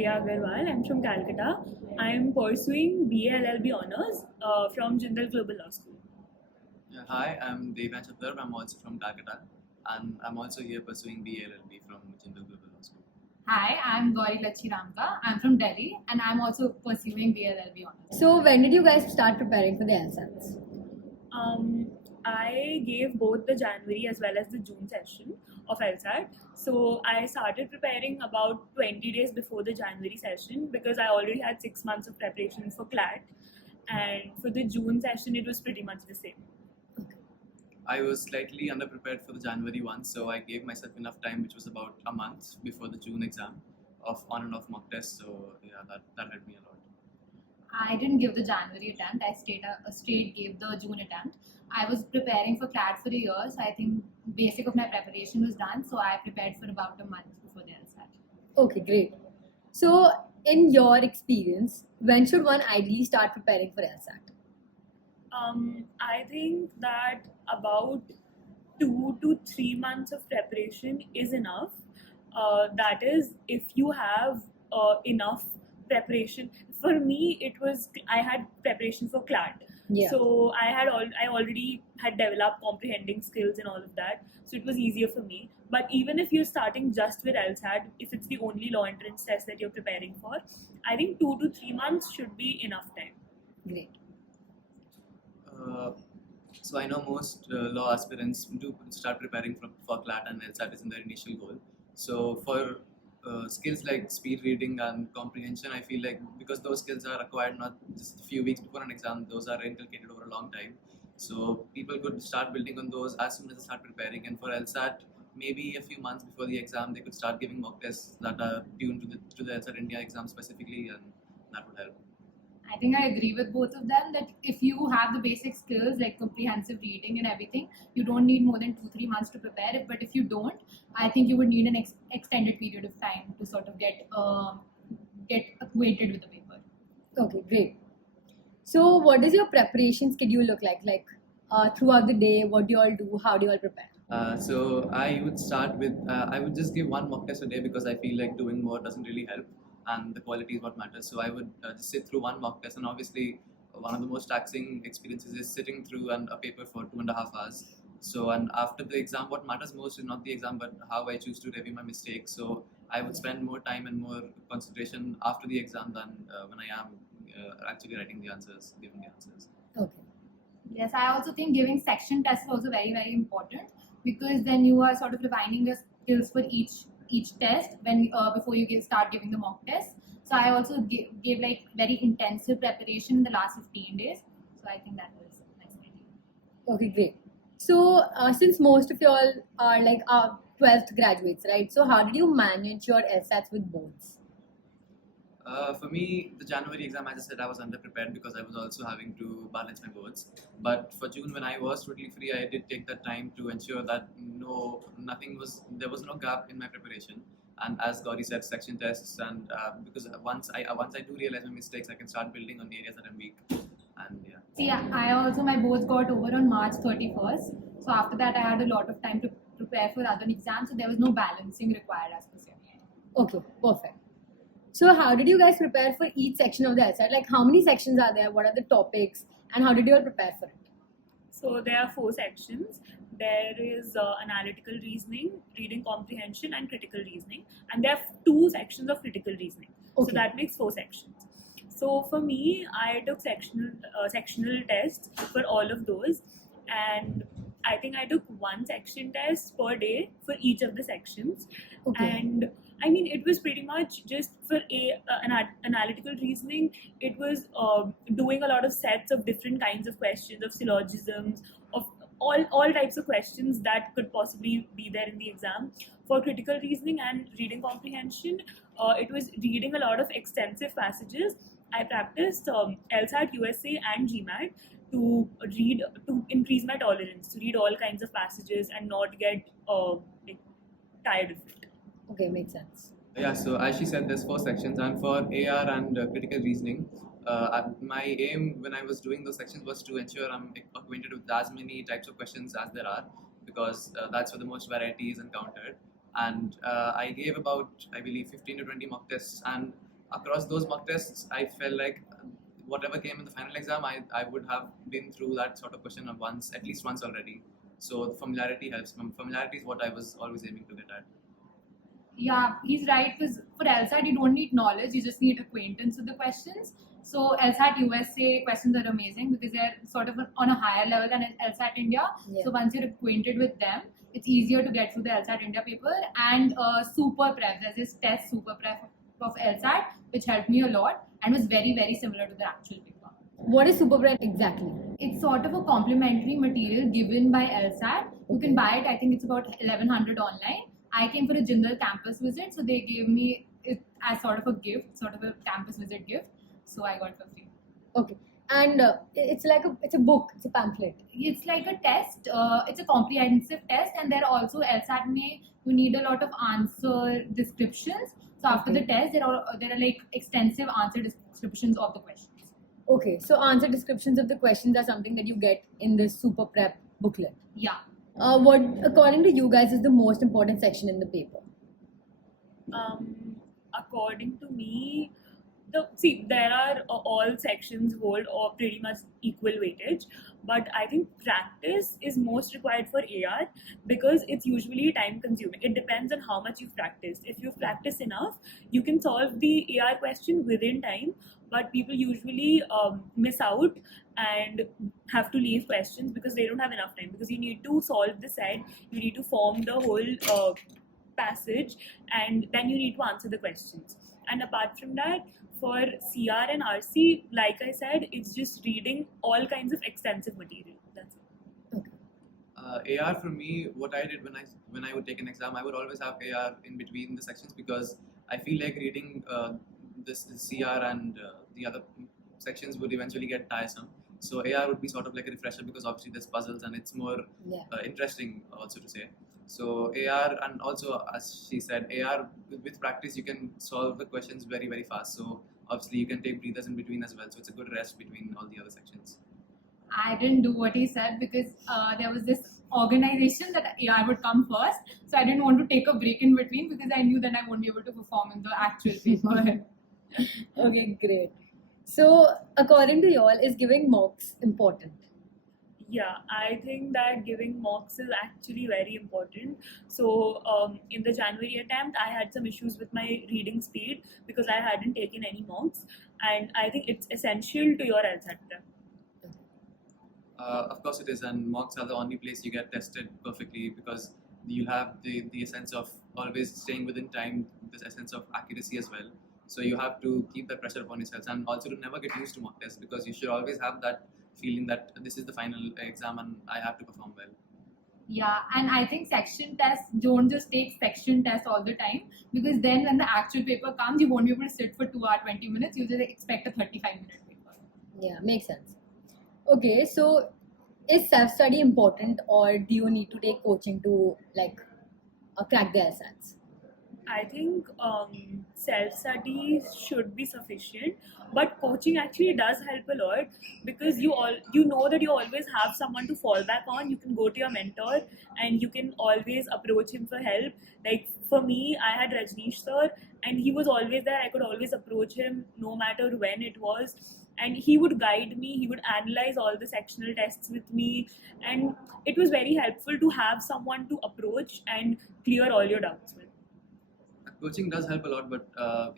Shreya Agarwal. I'm from Calcutta. I'm pursuing BA LLB honors from Jindal Global Law School. Yeah, hi, I'm Devan Chattar. I'm also from Calcutta, and I'm also here pursuing BLLB from Jindal Global Law School. Hi, I'm Gauri Lachiramka. I'm from Delhi and I'm also pursuing BLLB honors. So when did you guys start preparing for the LSATs? I gave both the January as well as the June session of LSAT. So I started preparing about 20 days before the January session because I already had 6 months of preparation for CLAT. And for the June session, it was pretty much the same. I was slightly underprepared for the January one, so I gave myself enough time, which was about a month before the June exam, of on and off mock tests. So yeah, that helped me a lot. I didn't give the January attempt. I straight gave the June attempt. I was preparing for CLAT for a year, so I think basic of my preparation was done. So I prepared for about a month before the LSAT. Okay, great. So in your experience, when should one ideally start preparing for LSAT? I think that about 2 to 3 months of preparation is enough. That is, if you have enough preparation. For me, I had preparation for CLAT. Yeah. So I already had developed comprehending skills and all of that. So it was easier for me. But even if you're starting just with LSAT, if it's the only law entrance test that you're preparing for, I think 2 to 3 months should be enough time. Great. So I know most law aspirants do start preparing for CLAT and LSAT is in their initial goal. So for skills like speed reading and comprehension, I feel like because those skills are acquired not just a few weeks before an exam, those are inculcated over a long time. So people could start building on those as soon as they start preparing. And for LSAT, maybe a few months before the exam, they could start giving mock tests that are tuned to the LSAT India exam specifically, and that would help. I think I agree with both of them that if you have the basic skills like comprehensive reading and everything, you don't need more than 2-3 months to prepare it. But if you don't, I think you would need an extended period of time to sort of get acquainted with the paper. Okay, great. So what does your preparation schedule look like? Like throughout the day, what do you all do? How do you all prepare? So I would start with I would just give one mock test a day because I feel like doing more doesn't really help, and the quality is what matters. So I would just sit through one mock test, and obviously one of the most taxing experiences is sitting through a paper for 2.5 hours. So and after the exam, what matters most is not the exam, but how I choose to review my mistakes. So I would spend more time and more concentration after the exam than when I am actually writing the answers, giving the answers. Okay. Yes, I also think giving section tests is also very, very important because then you are sort of refining your skills for each test when before you start giving the mock test. So I also gave like very intensive preparation in the last 15 days. So I think that was nice idea. Okay, great. So since most of you all are like 12th graduates, right? So how did you manage your LSATs with boards? For me, the January exam, as I said, I was underprepared because I was also having to balance my boards. But for June, when I was totally free, I did take that time to ensure that there was no gap in my preparation. And as Gauri said, section tests, and because once I do realize my mistakes, I can start building on the areas that I'm weak. And yeah. See, I also my boards got over on March 31st. So after that, I had a lot of time to prepare for other exams. So there was no balancing required as per se. Okay, perfect. So how did you guys prepare for each section of the LSAT? Like how many sections are there? What are the topics? And how did you all prepare for it? So there are 4 sections. There is analytical reasoning, reading comprehension, and critical reasoning. And there are 2 sections of critical reasoning. Okay. So that makes 4 sections. So for me, I took sectional tests for all of those, and I think I took 1 section test per day for each of the sections. Okay. And I mean, it was pretty much just for analytical reasoning. It was doing a lot of sets of different kinds of questions, of syllogisms, of all types of questions that could possibly be there in the exam. For critical reasoning and reading comprehension, it was reading a lot of extensive passages. I practiced LSAT, USA, and GMAT to increase my tolerance, to read all kinds of passages and not get tired of it. Okay, makes sense. Yeah, so as she said, there's 4 sections, and for AR and critical reasoning, my aim when I was doing those sections was to ensure I'm acquainted with as many types of questions as there are, because that's where the most variety is encountered. And I gave about, I believe, 15 to 20 mock tests, and across those mock tests, I felt like whatever came in the final exam, I would have been through that sort of question at least once already. So familiarity helps. Familiarity is what I was always aiming to get at. Yeah, he's right, because for LSAT you don't need knowledge, you just need acquaintance with the questions. So LSAT USA questions are amazing because they're sort of on a higher level than LSAT India. Yeah. So once you're acquainted with them, it's easier to get through the LSAT India paper. And Super Prep, there's this test Super Prep of LSAT which helped me a lot and was very, very similar to the actual paper. What is Super Prep exactly? It's sort of a complimentary material given by LSAT. You can buy it, I think it's about 1100 online. I came for a Jindal campus visit, so they gave me it as sort of a gift, sort of a campus visit gift. So I got it for free. Okay. And it's a book, it's a pamphlet. It's like a test. It's a comprehensive test, and there are also LSAT may you need a lot of answer descriptions. So after Okay. the test, there are like extensive answer descriptions of the questions. Okay, so answer descriptions of the questions are something that you get in this Super Prep booklet. Yeah. What, according to you guys, is the most important section in the paper? According to me, there are all sections hold or pretty much equal weightage, but I think practice is most required for AR because it's usually time consuming. It depends on how much you've practiced. If you've practiced enough, you can solve the AR question within time, but people usually miss out and have to leave questions because they don't have enough time, because you need to solve the set, you need to form the whole passage, and then you need to answer the questions. And apart from that, for CR and RC, like I said, it's just reading all kinds of extensive material. That's it. AR for me, what I did when I would take an exam, I would always have AR in between the sections because I feel like reading this CR and the other sections would eventually get tiresome. So AR would be sort of like a refresher because obviously there's puzzles and it's more Yeah. interesting also to say. So AR, and also as she said, AR with practice you can solve the questions very, very fast. So obviously you can take breathers in between as well. So it's a good rest between all the other sections. I didn't do what he said because there was this organization that I would come first. So I didn't want to take a break in between because I knew then I won't be able to perform in the actual paper. Okay, great. So, according to y'all, is giving mocks important? Yeah, I think that giving mocks is actually very important. So, in the January attempt, I had some issues with my reading speed because I hadn't taken any mocks, and I think it's essential to your LSAT prep. Of course it is, and mocks are the only place you get tested perfectly because you have the essence of always staying within time, the essence of accuracy as well. So you have to keep that pressure upon yourselves, and also to never get used to mock tests because you should always have that feeling that this is the final exam and I have to perform well. Yeah, and I think section tests don't just take section tests all the time because then when the actual paper comes, you won't be able to sit for 2 hours 20 minutes. You just expect a 35-minute paper. Yeah, makes sense. Okay, so is self-study important, or do you need to take coaching to crack the LSATs? I think self-study should be sufficient, but coaching actually does help a lot because you know that you always have someone to fall back on. You can go to your mentor and you can always approach him for help. Like for me, I had Rajneesh sir, and he was always there. I could always approach him no matter when it was, and he would guide me. He would analyze all the sectional tests with me, and it was very helpful to have someone to approach and clear all your doubts with. Coaching does help a lot, but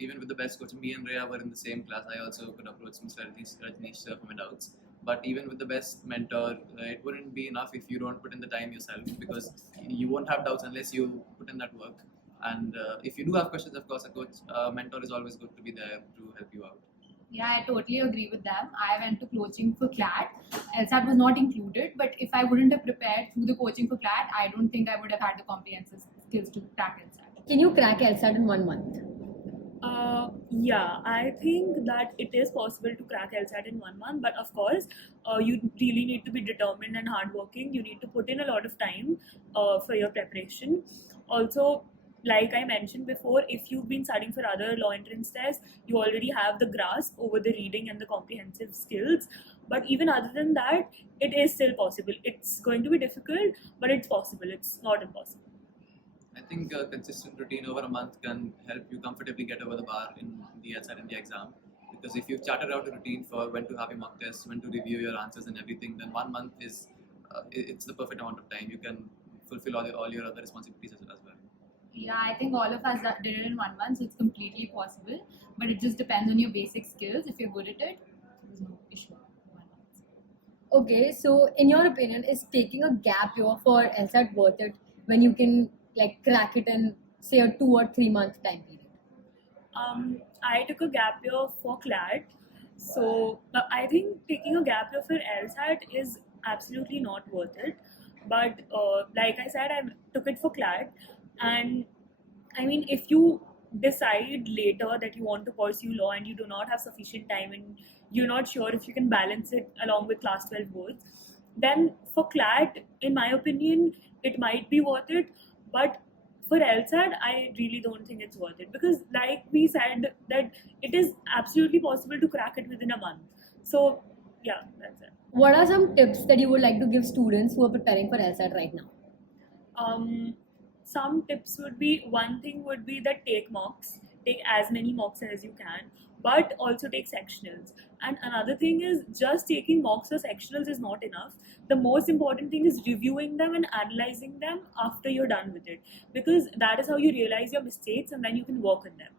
even with the best coach, me and Rhea were in the same class. I also could approach Mr. Rajneesh sir for my doubts. But even with the best mentor, it wouldn't be enough if you don't put in the time yourself because you won't have doubts unless you put in that work. And if you do have questions, of course, a mentor is always good to be there to help you out. Yeah, I totally agree with them. I went to coaching for CLAT. LSAT was not included, but if I wouldn't have prepared through the coaching for CLAT, I don't think I would have had the comprehensive skills to crack LSAT. Can you crack LSAT in 1 month? Yeah, I think that it is possible to crack LSAT in 1 month, but of course, you really need to be determined and hardworking. You need to put in a lot of time for your preparation. Also, like I mentioned before, if you've been studying for other law entrance tests, you already have the grasp over the reading and the comprehensive skills. But even other than that, it is still possible. It's going to be difficult, but it's possible. It's not impossible. I think a consistent routine over a month can help you comfortably get over the bar in the LSAT India exam. Because if you've charted out a routine for when to have your mock tests, when to review your answers and everything, then 1 month is it's the perfect amount of time. You can fulfill all your other responsibilities as well. Yeah, I think all of us did it in 1 month, so it's completely possible. But it just depends on your basic skills. If you're good at it, there's no issue. 1 month. Okay, so in your opinion, is taking a gap year for LSAT worth it when you can like crack it in say a 2 or 3 month time period? I took a gap year for CLAT, so I think taking a gap year for LSAT is absolutely not worth it. But like I said, I took it for CLAT, and I mean, if you decide later that you want to pursue law and you do not have sufficient time and you're not sure if you can balance it along with class 12 boards, then for CLAT, in my opinion, it might be worth it. But for LSAT, I really don't think it's worth it because, like we said, that it is absolutely possible to crack it within a month. So, yeah, that's it. What are some tips that you would like to give students who are preparing for LSAT right now? Some tips would be, one thing would be that take mocks, take as many mocks as you can, but also take sectionals. And another thing is, just taking mocks or sectionals is not enough. The most important thing is reviewing them and analyzing them after you're done with it, because that is how you realize your mistakes and then you can work on them.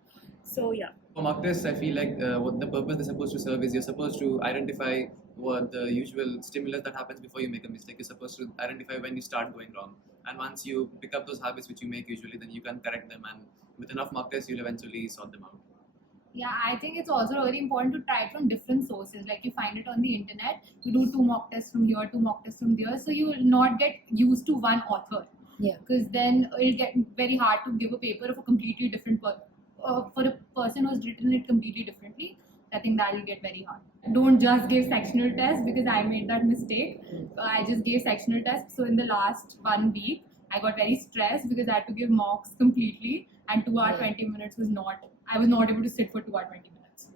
So yeah. For mock tests, I feel like what the purpose they're supposed to serve is you're supposed to identify what the usual stimulus that happens before you make a mistake. You're supposed to identify when you start going wrong. And once you pick up those habits which you make usually, then you can correct them. And with enough mock tests, you'll eventually sort them out. Yeah, I think it's also really important to try it from different sources. Like you find it on the internet, you do 2 mock tests from here, 2 mock tests from there, so you will not get used to one author. Yeah. Because then it'll get very hard to give a paper of a completely different for a person who's written it completely differently. I think that will get very hard. Don't just give sectional tests because I made that mistake. I just gave sectional tests. So in the last 1 week, I got very stressed because I had to give mocks completely, and 2 hour 20 minutes was not. I was not able to sit for 2 hour 20 minutes.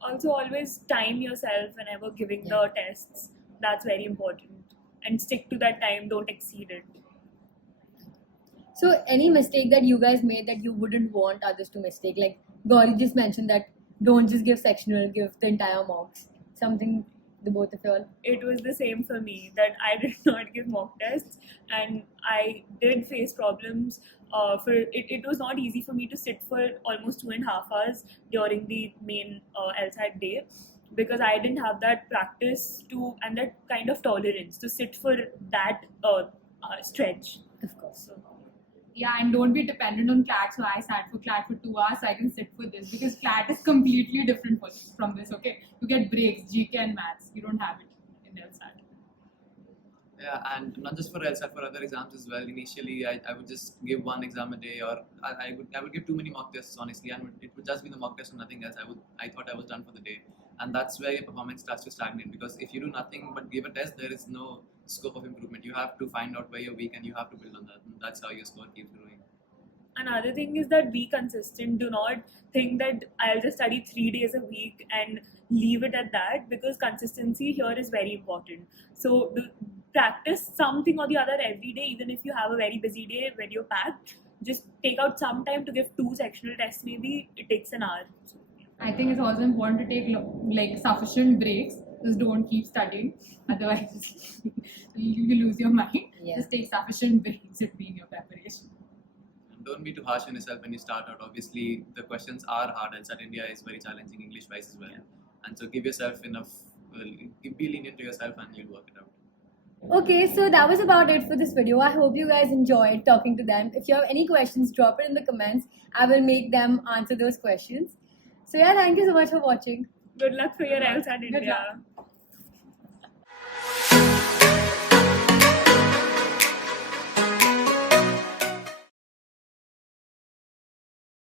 Also, always time yourself whenever giving the tests. That's very important. And stick to that time, don't exceed it. So any mistake that you guys made that you wouldn't want others to mistake, like Gauri just mentioned that don't just give sectional, give the entire mocks. Something the both of y'all. It was the same for me, that I did not give mock tests and I did face problems. It was not easy for me to sit for almost 2.5 hours during the main LSAT day because I didn't have that practice and that kind of tolerance to sit for that stretch. Of course. So, Yeah, and don't be dependent on CLAT. So I sat for CLAT for 2 hours, so I can sit for this because CLAT is completely different from this. Okay, you get breaks, GK and maths. You don't have it in LSAT. Yeah, and not just for LSAT, for other exams as well. Initially, I would just give 1 exam a day, or I would give too many mock tests, honestly, and it would just be the mock test and nothing else. I thought I was done for the day, and that's where your performance starts to stagnate. Because if you do nothing but give a test, there is no scope of improvement. You have to find out where you're weak, and you have to build on that. And that's how your score keeps growing. another thing is that be consistent. Do not think that I'll just study 3 days a week and leave it at that, because consistency here is very important. So practice something or the other every day, even if you have a very busy day when you're packed. Just take out some time to give 2 sectional tests. Maybe it takes an hour. So, yeah. I think it's also important to take like sufficient breaks. Just don't keep studying, otherwise you lose your mind. Yeah. Just take sufficient breaks between your preparation. And don't be too harsh on yourself when you start out. Obviously, the questions are hard. LSAT India is very challenging English-wise as well. And so give yourself enough, be lenient to yourself, and you'll work it out. Okay, so that was about it for this video. I hope you guys enjoyed talking to them. If you have any questions, drop it in the comments. I will make them answer those questions. So yeah, thank you so much for watching. Good luck for your LSAT Good India. luck.